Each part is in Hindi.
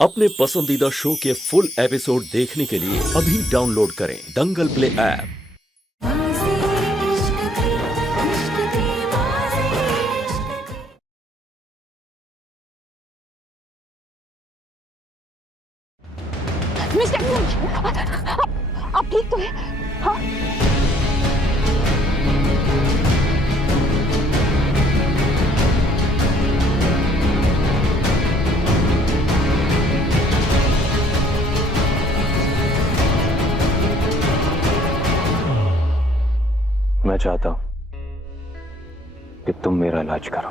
अपने पसंदीदा शो के फुल एपिसोड देखने के लिए अभी डाउनलोड करें दंगल प्ले ऐप। मिस्टर आप ठीक तो है? हाँ? मैं चाहता हूं कि तुम मेरा इलाज करो।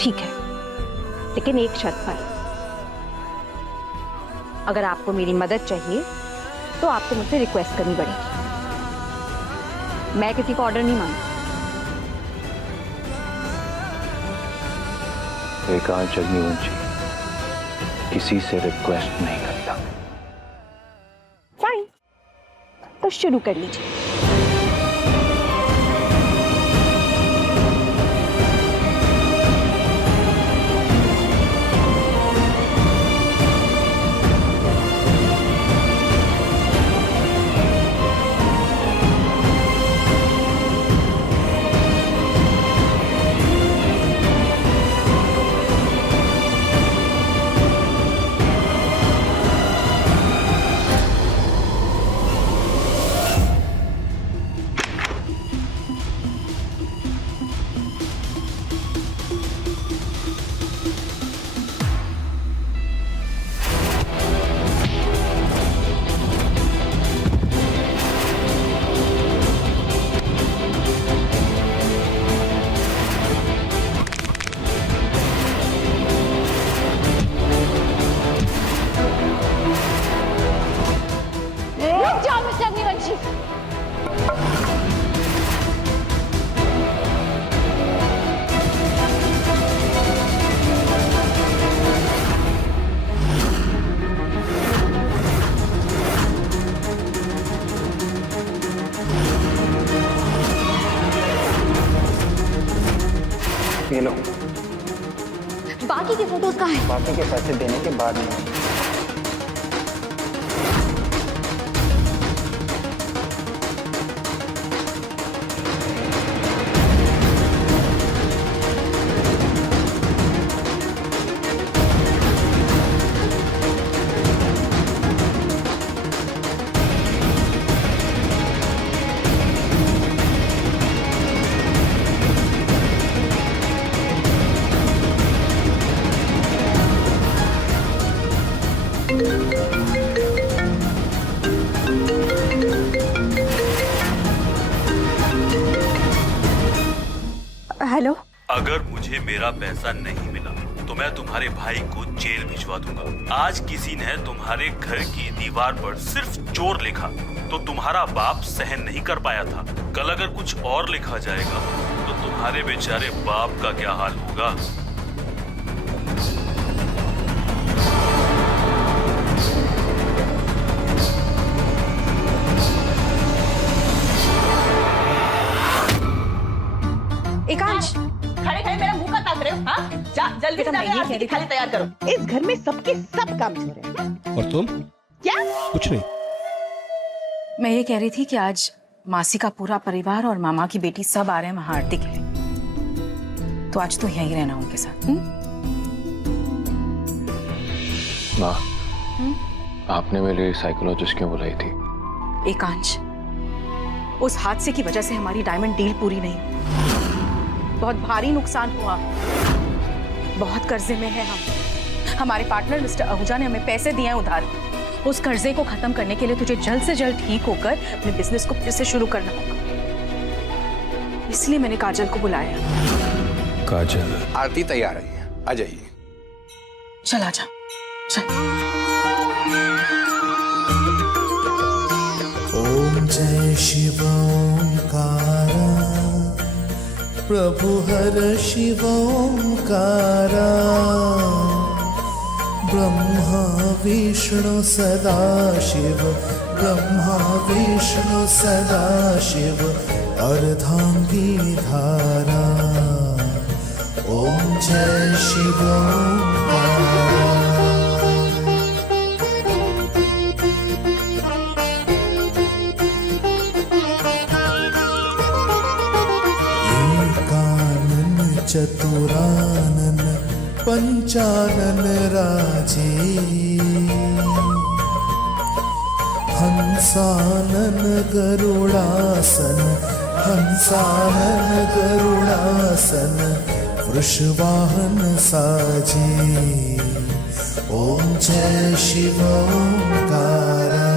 ठीक है, लेकिन एक शर्त पर। अगर आपको मेरी मदद चाहिए तो आपको मुझसे रिक्वेस्ट करनी पड़ेगी। मैं किसी का ऑर्डर नहीं मानती। एकांश अग्निवंशी किसी से रिक्वेस्ट नहीं करता। फाइन, तो शुरू कर लीजिए। ये लो। बाकी के फोटोज कहाँ हैं? बाकी के पैसे देने के बाद में। हेलो, अगर मुझे मेरा पैसा नहीं मिला तो मैं तुम्हारे भाई को जेल भिजवा दूंगा। आज किसी ने तुम्हारे घर की दीवार पर सिर्फ चोर लिखा तो तुम्हारा बाप सहन नहीं कर पाया था। कल अगर कुछ और लिखा जाएगा तो तुम्हारे बेचारे बाप का क्या हाल होगा। एकांश, खड़े खड़े मेरा मुंह का ताक रहे हो? हाँ? जा जल्दी से आरती की थाली तैयार करो। इस घर में सबके सब काम हो रहे हैं। और तुम? क्या? कुछ नहीं। मैं ये कह रही थी कि आज मासी का पूरा परिवार और मामा की बेटी सब आ रहे हैं वहां आरती के लिए, तो आज तो यहीं रहना उनके साथ। माँ, आपने मेरे लिए साइकोलॉजिस्ट क्यों बुलाई थी? एकांश, उस हादसे की वजह से हमारी डायमंड डील पूरी नहीं, बहुत भारी नुकसान हुआ, बहुत कर्जे में है हम। हमारे पार्टनर मिस्टर आहूजा ने हमें पैसे दिए हैं उधार। उस कर्जे को खत्म करने के लिए तुझे जल्द से जल्द ठीक होकर अपने बिजनेस को फिर से शुरू करना होगा। इसलिए मैंने काजल को बुलाया। काजल? आरती तैयार है, आ जाइए। चल आजा, चल। ओम जय शिव ओंकारा, प्रभु हर शिव ओंकारा, ब्रह्मा विष्णु सदा शिव, ब्रह्मा विष्णु सदा शिव, अर्धांगी धारा ओम जय शिव ओंकारा। एकानन चतुरानन पंचानन राजे हंसानन गरुड़ासन हंसानन गरुड़ासन वृषवाहन साजे ओम जय शिव ओंकारा।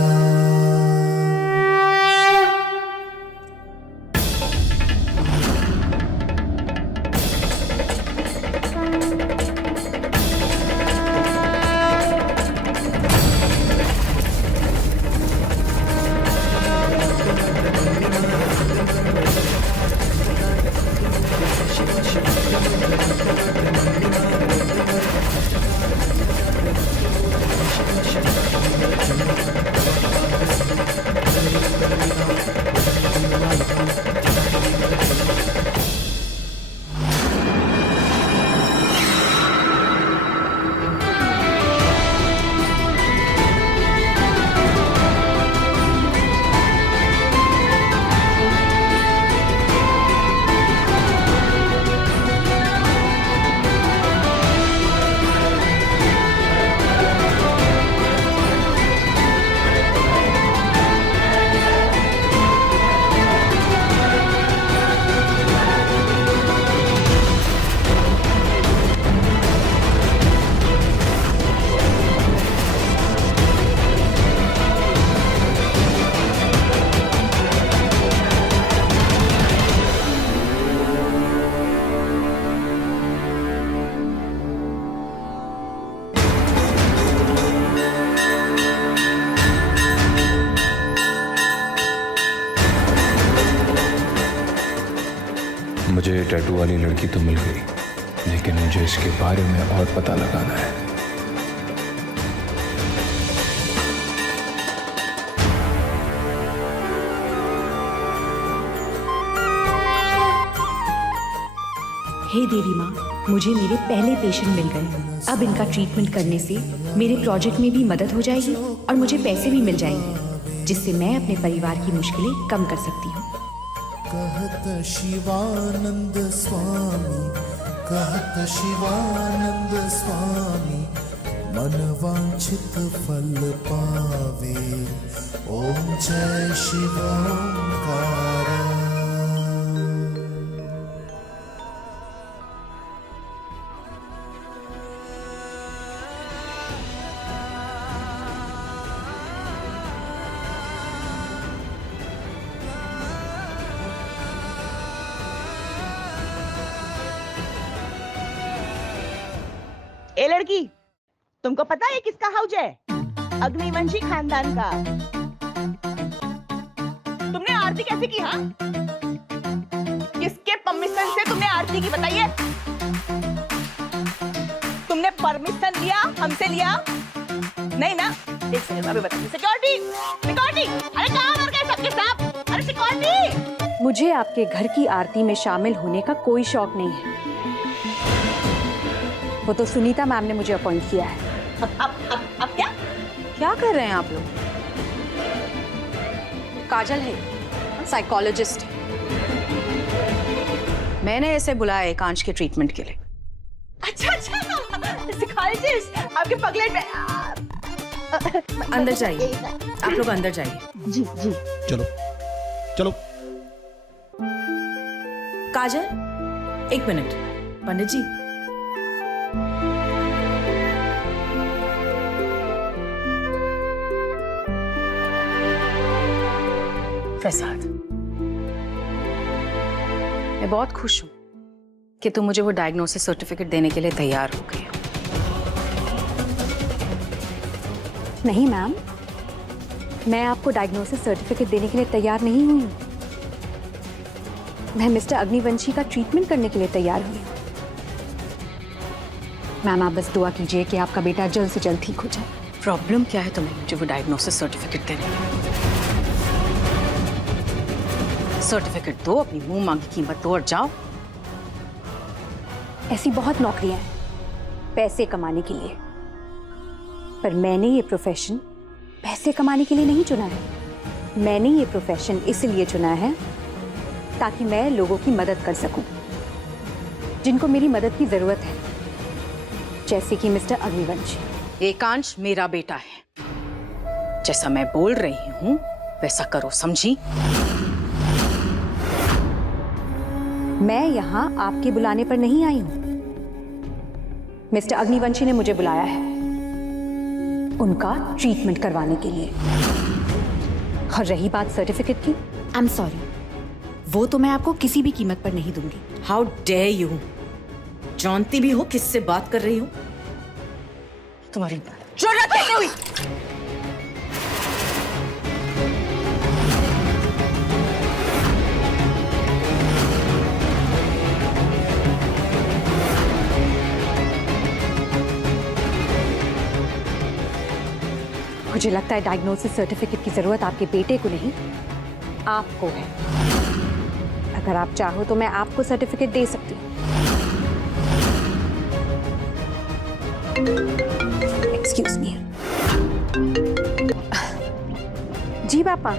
मुझे टैटू वाली लड़की तो मिल गई, लेकिन मुझे इसके बारे में और पता लगाना है। हे देवी माँ, मुझे मेरे पहले पेशेंट मिल गए। अब इनका ट्रीटमेंट करने से मेरे प्रोजेक्ट में भी मदद हो जाएगी और मुझे पैसे भी मिल जाएंगे, जिससे मैं अपने परिवार की मुश्किलें कम कर सकती हूँ। कहत शिवानंद स्वामी कहत शिवानंद स्वामी मन वांछित फल पावे ओम जय शिव ओंकारा। ए लड़की, तुमको पता है किसका हाउस है? अग्निवंशी खानदान का। तुमने आरती कैसे की? हाँ, किसके परमिशन से तुमने आरती की बताइए? तुमने परमिशन लिया, हमसे लिया? नहीं ना? एक सेकंड अभी बताइए। सिक्योरिटी, सिक्योरिटी, अरे कहाँ मर गए सबके सब? अरे सिक्योरिटी! मुझे आपके घर की आरती में शामिल होने का कोई शौक नहीं है। वो तो सुनीता मैम ने मुझे अपॉइंट किया है। अब क्या? क्या कर रहे हैं आप लोग? काजल है, साइकोलॉजिस्ट है। मैंने इसे बुलाया एकांश के ट्रीटमेंट के लिए। अच्छा, साइकोलॉजिस्ट, आपके पगलेट में। अंदर जाइए, आप लोग अंदर जाइए। जी जी। चलो चलो। काजल, एक मिनट। पंडित जी, प्रसाद। मैं बहुत खुश हूं कि तुम मुझे वो डायग्नोसिस सर्टिफिकेट देने के लिए तैयार हो गई हो। नहीं मैम, मैं आपको डायग्नोसिस सर्टिफिकेट देने के लिए तैयार नहीं हुई हूँ। मैं मिस्टर अग्निवंशी का ट्रीटमेंट करने के लिए तैयार हुई हूँ। मैम, आप बस दुआ कीजिए कि आपका बेटा जल्द से जल्द ठीक हो जाए। प्रॉब्लम क्या है तुम्हें मुझे वो डायग्नोसिस सर्टिफिकेट देने में? सर्टिफिकेट दो, अपनी मुंह मांगी कीमत दो और जाओ। ऐसी बहुत नौकरियां हैं पैसे कमाने के लिए, पर मैंने ये प्रोफेशन पैसे कमाने के लिए नहीं चुना है। मैंने ये प्रोफेशन इसलिए चुना है ताकि मैं लोगों की मदद कर सकूं, जिनको मेरी मदद की जरूरत है, जैसे कि मिस्टर अग्निवंशी। एकांश मेरा बेटा है, जैसा मैं बोल रही हूं वैसा करो, समझी? मैं यहाँ आपके बुलाने पर नहीं आई हूं। मिस्टर अग्निवंशी ने मुझे बुलाया है उनका ट्रीटमेंट करवाने के लिए। और रही बात सर्टिफिकेट की, आई एम सॉरी, वो तो मैं आपको किसी भी कीमत पर नहीं दूंगी। How dare you! जानती भी हो किससे बात कर रही हो? तुम्हारी जरूरत कैसे हुई? मुझे लगता है डायग्नोसिस सर्टिफिकेट की जरूरत आपके बेटे को नहीं, आपको है। अगर आप चाहो तो मैं आपको सर्टिफिकेट दे सकती हूँ। Excuse me. जी पापा।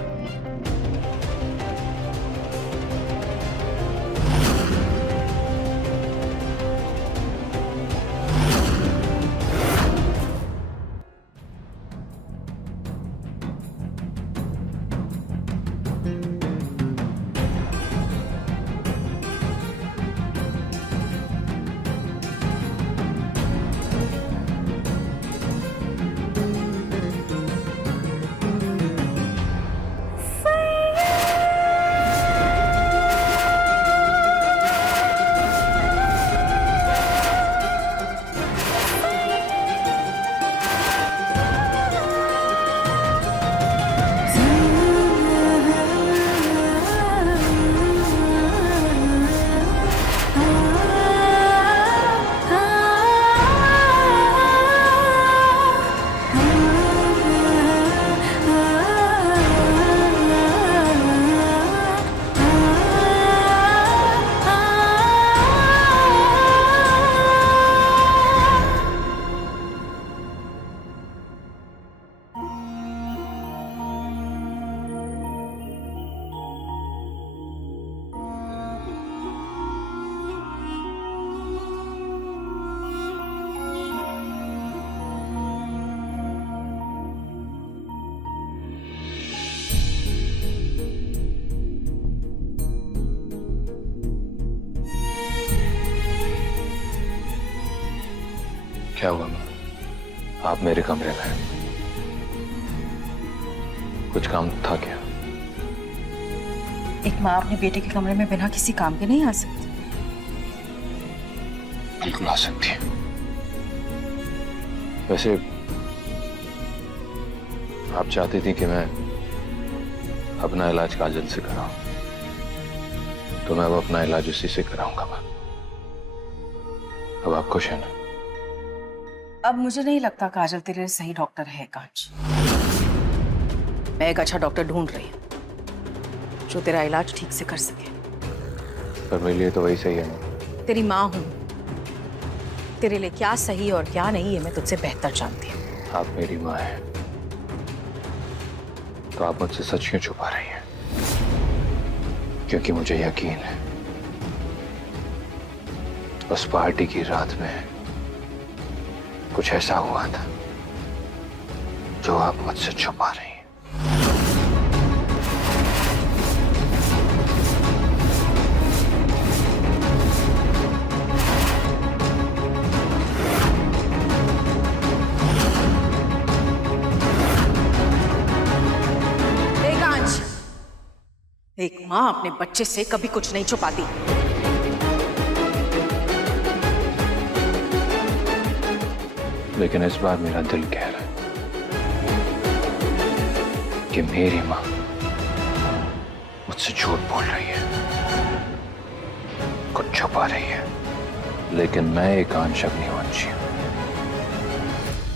क्या हुआ माँ? आप मेरे कमरे में हैं। कुछ काम था क्या? एक माँ अपने बेटे के कमरे में बिना किसी काम के नहीं आ सकती। बिल्कुल आ सकती है। वैसे आप चाहती थी कि मैं अपना इलाज काजल से कराऊं, तो मैं अब अपना इलाज उसी से कराऊंगा माँ। अब आप खुश हैं ना? अब मुझे नहीं लगता काजल तेरे लिए सही डॉक्टर है कांच। मैं एक अच्छा डॉक्टर ढूंढ रही हूँ जो तेरा इलाज ठीक से कर सके। पर मेरे लिए तो वही सही है ना। तेरी माँ हूँ, तेरे लिए क्या सही और क्या नहीं है मैं तुझसे बेहतर जानती हूँ। आप मेरी माँ हैं, तो आप मुझसे सच क्यों छुपा रही हैं? क्योंकि मुझे यकीन है उस पार्टी की रात में कुछ ऐसा हुआ था जो आप मुझसे छुपा रही हैं। एक माँ अपने बच्चे से कभी कुछ नहीं छुपाती। लेकिन इस बार मेरा दिल कह रहा है कि मेरी माँ मुझसे झूठ बोल रही है, कुछ छुपा रही है। लेकिन मैं एकांश अग्निवंशी हूं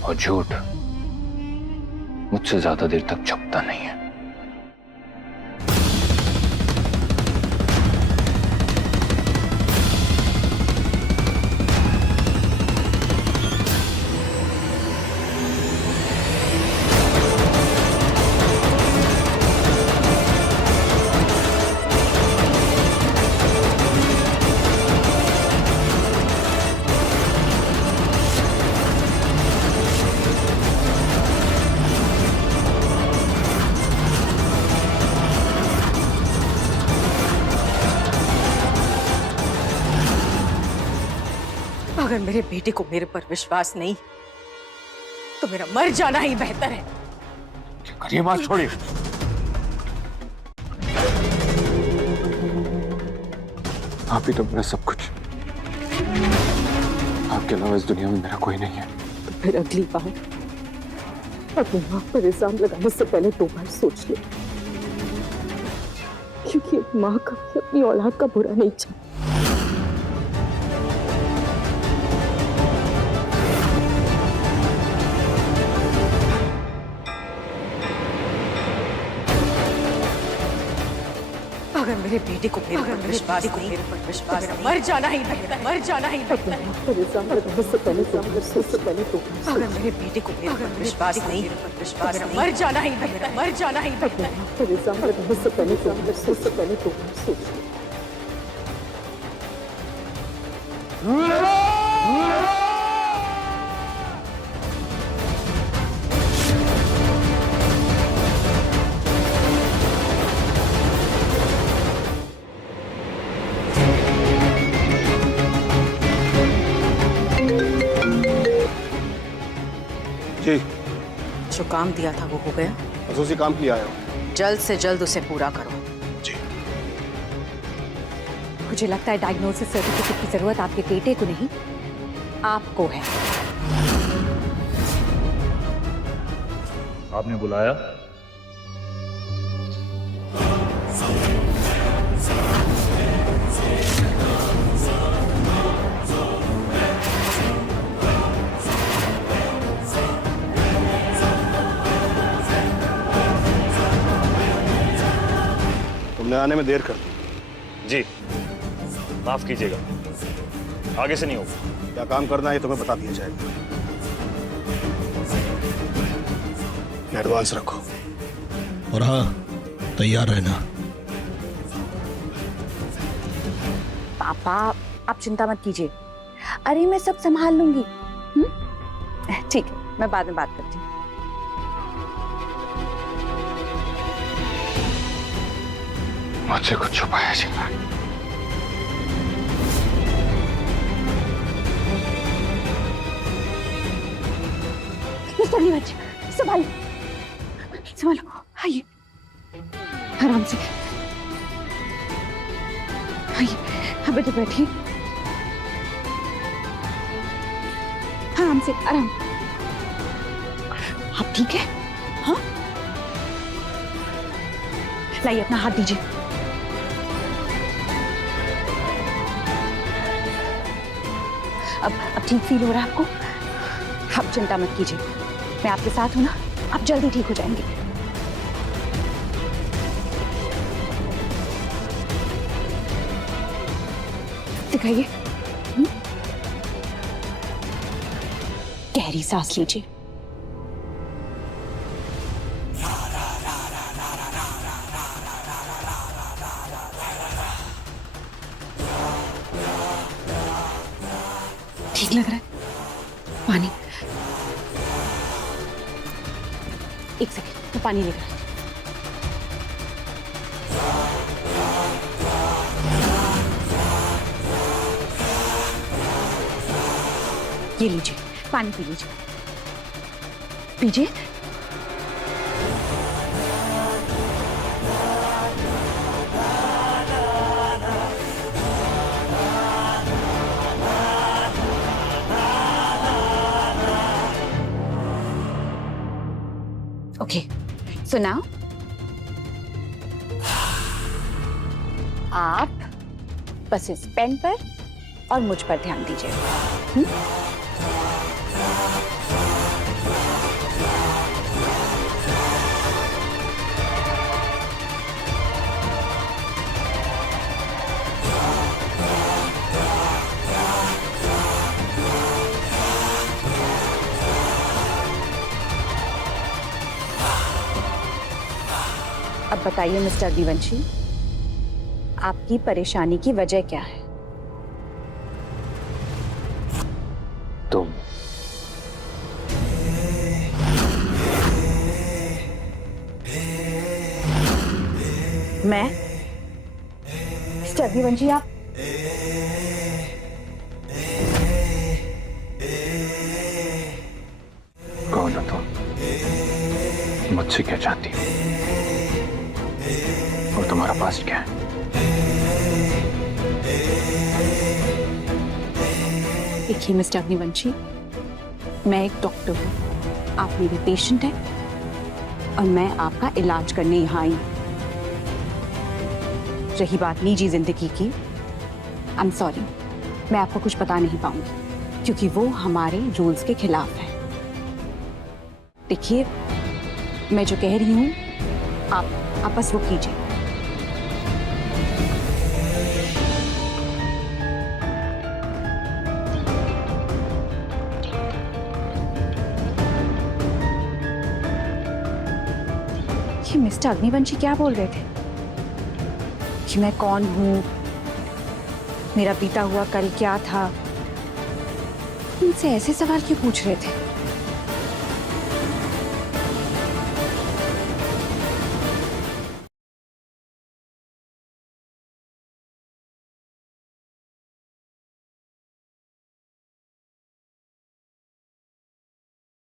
और झूठ मुझसे ज्यादा देर तक छुपता नहीं है। अगर मेरे बेटे को मेरे पर विश्वास नहीं तो मेरा मर जाना ही बेहतर है। करिए बात छोड़िए। आप ही तो मेरा सब कुछ। आपके अलावा इस दुनिया में मेरा कोई नहीं है। तो फिर अगली बार अपनी मां पर इल्जाम लगाने से पहले 2 बार सोच ले, क्योंकि एक मां कभी अपनी औलाद का बुरा नहीं चाहती। अगर मेरे बेटे को मेरे पर विश्वास नहीं, मेरे पर विश्वास नहीं, मर जाना ही बेहतर, मर जाना ही बेहतर। अगर मेरे बेटे को मेरे पर विश्वास नहीं, मेरे पर विश्वास नहीं, मर जाना ही बेहतर, मर जाना ही बेहतर। जी, जो काम दिया था वो हो गया। बस उसी काम के लिए आया हूँ। जल्द से जल्द उसे पूरा करो। जी। मुझे लगता है डायग्नोसिस सर्टिफिकेट की जरूरत आपके बेटे को नहीं, आपको है। आपने बुलाया? तुमने आने में देर कर दी। जी, माफ कीजिएगा, आगे से नहीं होगा। क्या काम करना है तुम्हें बता दिया जाएगा। एडवांस रखो और हाँ, तैयार रहना। पापा आप चिंता मत कीजिए, अरे मैं सब संभाल लूंगी। ठीक है, मैं बाद में बात करती हूँ। मुझसे कुछ छुपाया जाएगा। मिस्टर नीरज, संभालो संभालो, आइए आराम से, आइए अब इधर बैठिए, आराम से, आराम। आप ठीक है? हाँ, लाइए अपना हाथ दीजिए। अब ठीक फील हो रहा है आपको? आप चिंता मत कीजिए, मैं आपके साथ हूं ना, आप जल्दी ठीक हो जाएंगे। दिखाइए, गहरी सांस लीजिए। ठीक लग रहा है? पानी, एक सेकंड, मैं पानी लेकर आती हूं। ये लीजिए, पानी पी लीजिए, पीजिए। ओके, सो नाउ आप बस इस पेन पर और मुझ पर ध्यान दीजिए। अब बताइए मिस्टर दिवंशी, आपकी परेशानी की वजह क्या है? तुम। मैं? मिस्टर दिवंशी, आप मुझसे क्या चाहती हो और तुम्हारा पास्ट क्या है? देखिए मिस्टर अग्निवंशी, मैं एक डॉक्टर हूँ, आप मेरे पेशेंट हैं और मैं आपका इलाज करने यहाँ आई हूँ। रही बात निजी जिंदगी की, आई एम सॉरी, मैं आपको कुछ बता नहीं पाऊंगी क्योंकि वो हमारे रूल्स के खिलाफ है। देखिए, मैं जो कह रही हूँ आप बस वो कीजिए। ये मिस्टर अग्निवंशी क्या बोल रहे थे कि मैं कौन हूं, मेरा बीता हुआ कल क्या था? उनसे ऐसे सवाल क्यों पूछ रहे थे?